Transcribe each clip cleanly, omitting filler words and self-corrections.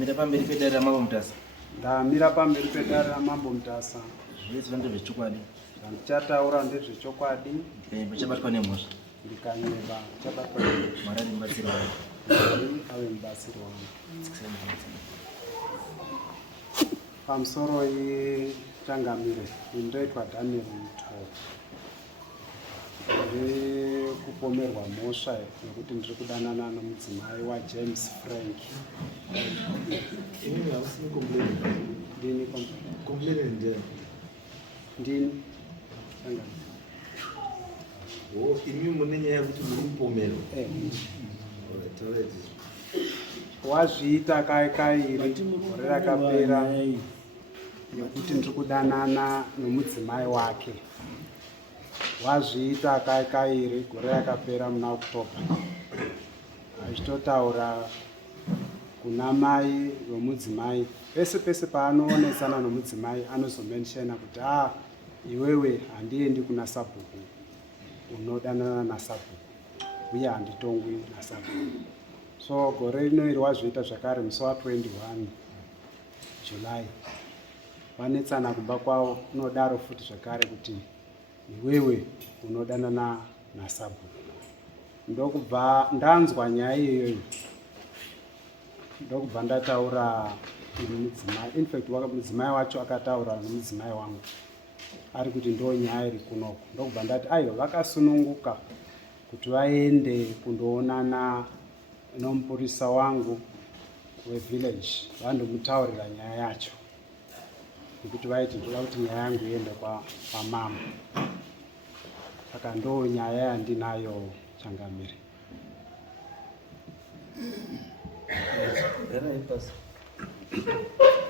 Ndamira pamberi pedare ramambo Mutasa. Ndamira pamberi pedare ramambo Mutasa. Zvese ndezvechokwadi. Ndichataura ndezvechokwadi. Muchabatwa nemhosva. Ndikanyeba chabatwa nemhosva. Mwari ave mubatsiri wangu. Mwari ave mubatsiri wangu. Pamusoro yechangamire ndoitwa Daniel Mutoro. Ndiri kupomerwa mhosva yekuti ndiri kudanana nomudzimai waJames Frank. Inini hausini complain. Ndini Complain ndiyani? Ndini changamire. Oh, imi mune nyaya yekuti muri kupomerwa. Alright. Wazviita kaikairi gore rakapera yekuti ndiri kudanana nomudzimai wake. Wazviita kaikairi gore rakapera muna October. Achitotaura kuna mai vomudzimai. Pese paanoonesana nomudzimai anozomenshena kuti iwewe handiendi kuna sabhuku, unodanana nasabhuku, uye handitongwi nasabhuku. So gore rino iri wazviita zvakare musi wa21 July. Vanetsana kumba kwavo, unodaro futi zvakare kuti iwewe unodanana nasabhuku. Ndokubva ndanzwa nyaya iyoyo, ndokubva ndataura nomudzimai. In fact mudzimai wacho akataura nomudzimai wangu ari kuti ndo nyaya iri kunoko. Ndokubva ndati aiwa, vakasununguka kuti vaende kundoonana nomupurisa wangu wevillage vandomutaurira nyaya yacho, nekuti vaiti ndoda kuti nyaya yangu iende pamama. Saka ndo nyaya yandinayo Changamire.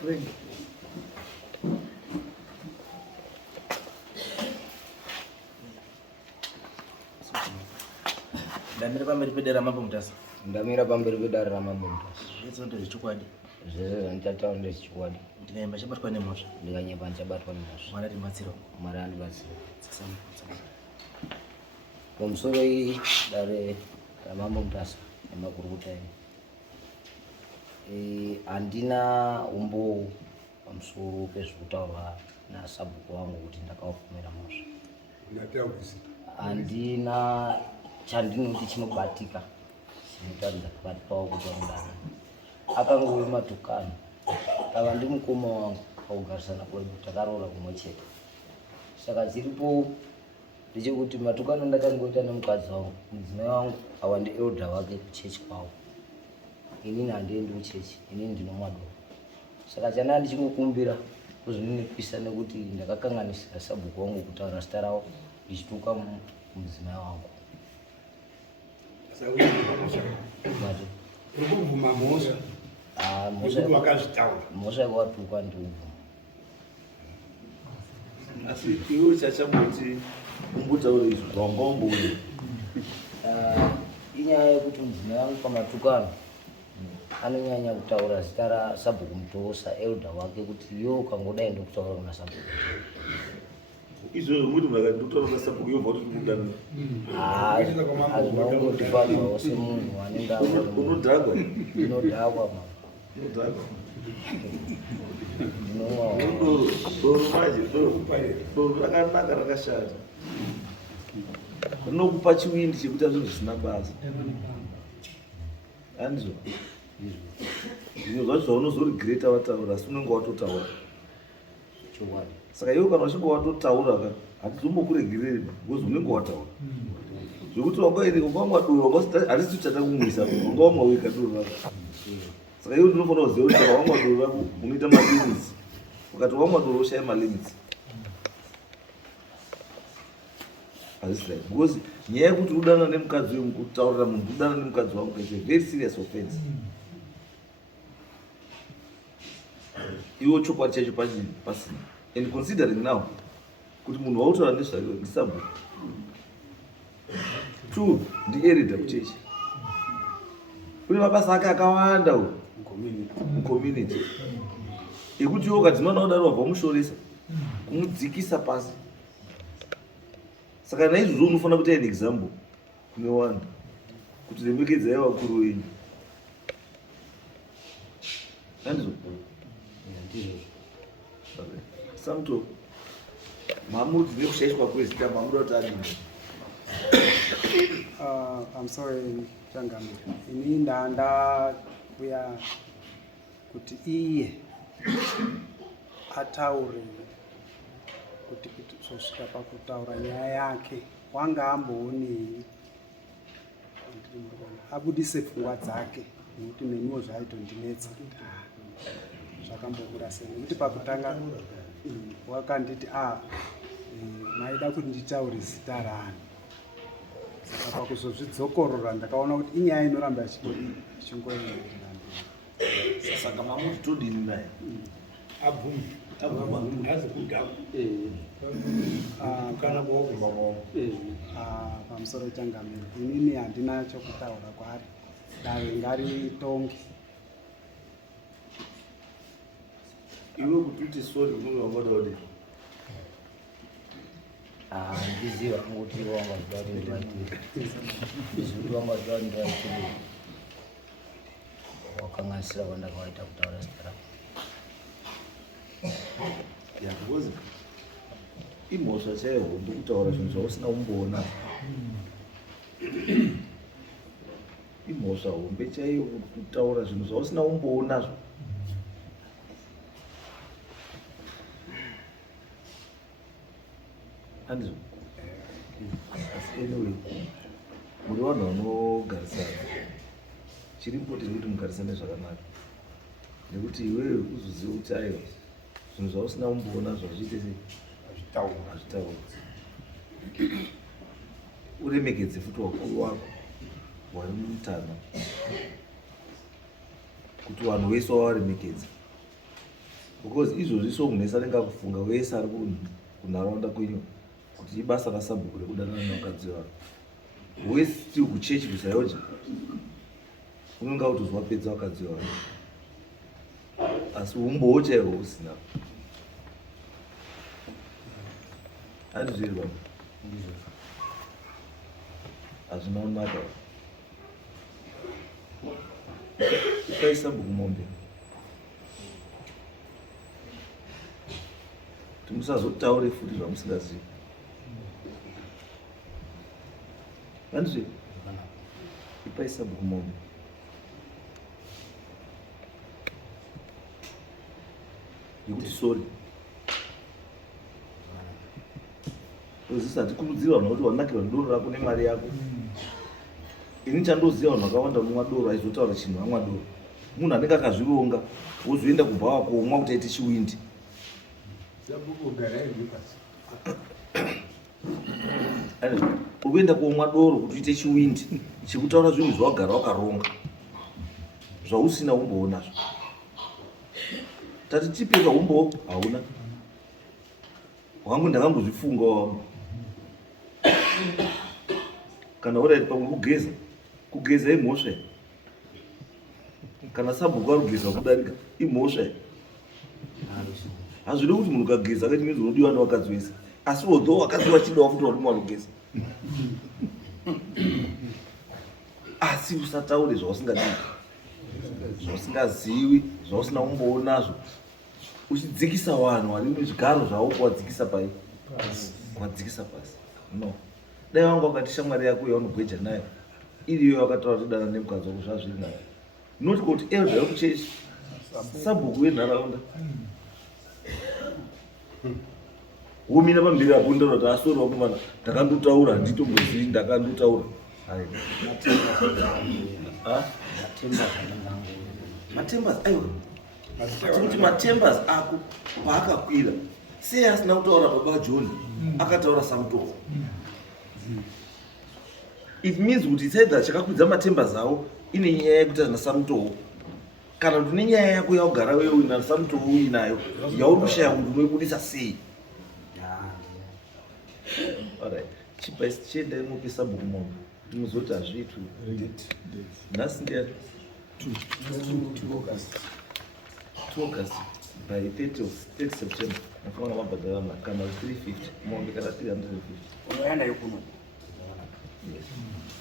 Frank. Ndamira pamberi pedare ramambo Mutasa. Ndamira pamberi pedare ramambo Mutasa. Zvese ndezvechokwadi. Zvese ndanditaura ndezvechokwadi. Ndikanyeba chabatwa nemhosva. Ndikanyeba ndichabatwa nemhosva. Mwari ave mubatsiri wangu. Mwari andibatsira. Pamusoro dare ramambo Mutasa nemakurukota handina umbowu pamusoro pezvekutaurwa nasabhuku wangu kuti ndakavafumira mhosva. Handina chandinoti chinobatika chinotaridza pakati pavo kuti vaundana. Akangove matukano. Ava ndimukoma wangu pakugarisana kwedu, takaroora kumwe chete. Saka chiripo ndechekuti matukano ndakangoita nemukadzi wangu, mudzimai wangu awa ndielda wake kuchechi kwavo. Inini handiendi kuchechi, inini ndinomwadoro. Saka chandanga ndichingokumbira kuzvininipisa nekuti ndakakanganisira sabhuku wangu kutaura zita ravo ndichituka mudzimai wangu. Urikubvuma mhosva nekuti wakazvitaura. Mhosva yakavatukwa ndiubvuma. Asi iwe chachamoti umbotaura izvo zvaungaumboona. Inyaya yekuti mudzimai wangu pamatukano anonyanya kutaura zita rasabhuku Mutosa elda wake kuti iwe ukangodai ndokutaura kuna sabhuku. Izvo muti makadotaura kuna sabhuku yobva kuti mudana. Azvinongotifadzawo semunhu anenge unodhakwa. Ndinodhakwa mama. Unodhakwa. Ndinomwawo. Doro manje, doro rakanaka rakashata. Rinokupa chiwindi chekuita zvinhu zvisina basa. Handizvo? Zvinhu zvacho zvaunozorigreta wataura asi unenge watotaura. Chokwadi. Saka iwe kana uchinge watotaura hatizombokuregereri because unenge wataura. Zvekuti wangangwa doro harisi tichada kumwisa, wangangwa wega doro rako. Saka iwe ndinofanira kuziva kuti kana wamwa doro rako unoita malimits. Ukati wamwa doro ushaya malimits. Hazisi right. Because nyaya yekuti udana nemukadzi wenyu, kutaurira munhu kudana nemukadzi wangu is a very serious offense. Iwo chokwadi chacho pasina. And considering now kuti munhu wautaura nezvake ndisabhuku. 2 ndiereda kuchechi. Kune mabasa ake akawanda mucommunity. Ekuti iwo kadzimana wadaro wabva mushoresa kumudzikisa pasi. Saka naizvozvo unofanira kuita an example kune vanhu kuti remekedzai vakuru wenyu. Andizvo Samto Mahmud nekushaishwa kwezita Mahmud atadini. I'm sorry Changamire, ini ndanda kuya kuti iye ataure kuti kusvika pakutaura nyaya yake wanga amboonei, abudise pfungwa dzake, nekuti neniwo zvaitondinetsa kuti zvakambokura sei, nekuti pakutanga wakanditi maida kuti nditaure zita rangu, saka pakuzozvidzokorora ndakaona kuti inyaya inoramba ichingoenderera. Saka Mahmud todini naye abvuma hazi kudhako kana kuokumamawo pamusoro Changamire, inini handina chokutaura kwaari, dare ngaritonge. iwe kuti uti sori unenge wangada kudini? Ndiziva kuti wanga zvati ndivaitire izvi wanga zvati ndivaitire wakanganisira kwandakaita kutaura zita rangu. Because imhosva chaiho ndokutaura zvinhu zvausina kumboona. Imhosva hombe chaiyo kutaura zvinhu zvausina kumboonazvo. Handizvo? Anyway, muri vanhu vanogarisana. Chiri important kuti mugarisane zvakanaka. Nekuti iwewe uzoziva kuti aiwa zvinhu zvausina kumboona zvachiite sei hazvitauri. Uremekedze futi wakuru wako wari mutana, kuti vanhu vese wavaremekedza, because izvozvi somunhu anenge akufunga wese ari kunharaunda kwenyu kuti ibasa rasabhuku rekudanana nevakadzi vavo. Wese tiri kuchechi kusayoja unonga kutozwa pedza vakadzi vavo, asi umbowo chaiwo usina. Handizviri vanhu hazvina kunaka. Ipai sabhuku mombe kuti musazotaure futi zvamusingazivi. Handizviri? Ipai sabhuku mombe. Nekuti sori zvisati kurudzirwa nokuti wanakirwa doro rako nemari yako. Ini chandoziva vanhu vakawanda vanomwa doro aizotaura chinhu vamwa doro. Munhu anenge akazvironga wozoenda kubva wakomwa kuti aite chiwindi. Uri kuenda komwa doro kuti uite chiwindi chekutaura zvinhu zvawagara wakaronga zvausina umboonazvo. Tati tipeka umbo hauna wangu ndakambozvifunga wangu. Kana uraiti pamwe kugeza imhosva, kana sabhuku arikugeza kudarika imhosva. Hazvidi kuti munhu ukageza akaiti minzi unodiwa nevakadzi vese, asi odho vakadzi vachidawo futi varume vanogeza. Asi usataure zvausingadii, zvausingazivi, zvausina kumboonazvo, uchidzikisa vanhu vari muzvigaro zvavo kuwadzikisa pai, kuwadzikisa pasi. No, dai vanga vakati shamwari yako yaunogweja nayo iri iyo vakataura kuti dana nemukadzi wako zvazviri nayo, noti kuti elda yekuchechi sabhuku yenharaunda womira pamberi apo ndaura kuti asori wakomana ndakandotaura handitombozivi ndakandotaura. Matembers aiwa kuti matembers ako paakakwira sei asina kutaura baba John akataura Samutoro. It means kuti saida chakakwidza matembers avo ine nyaya yekuti hazina Samutoro, kana kuti nenyaya yako yaugara wewe una Samutoro uinayo yauri kushaya kuti unoibudisa sei. Alright, chienda imope sabhuku mombe muzoti hazviitwi. Nhasi ndiani? 2 August by 30 September nafanira mabhadhara kana 350 mombe kana 350 unoenda yokuno.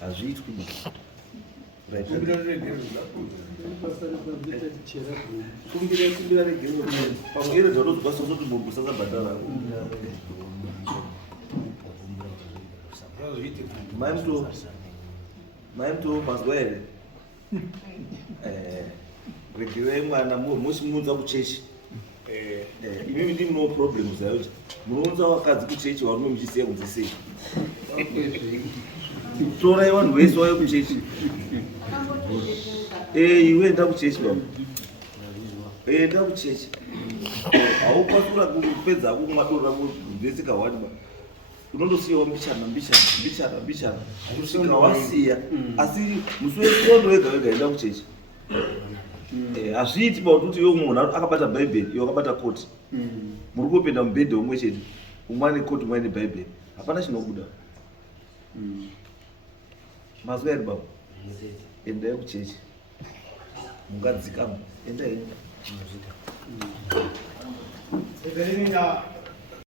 hazviitwi. kumbira regerero pamwe iro dzanozokwanisa kuti munhu usasabhadhara maimto mazwa here regerai mwana musimuunza kuchechi imimi ndi muno problem zayochi munounza wakadzi kuchechi varume muchisiya kunze sei torai vanhu vese vauye kuchechi iwe enda kuchechi baba enda kuchechi haukwasura kupedza hako kumadoro rako vesika wani ba unondosiyawo mbichana kusvika wasiya asi musi wekondo wega wega enda kuchechi hazviiti bakuti iwe munhu akabata bhaibheri iwe akabata koti muri kupinda mubhedhe umwe chete umwe ane koti umwe ane bhaibheri hapana chinobuda mazwa here baba endai kuchechi mungadzikamo enda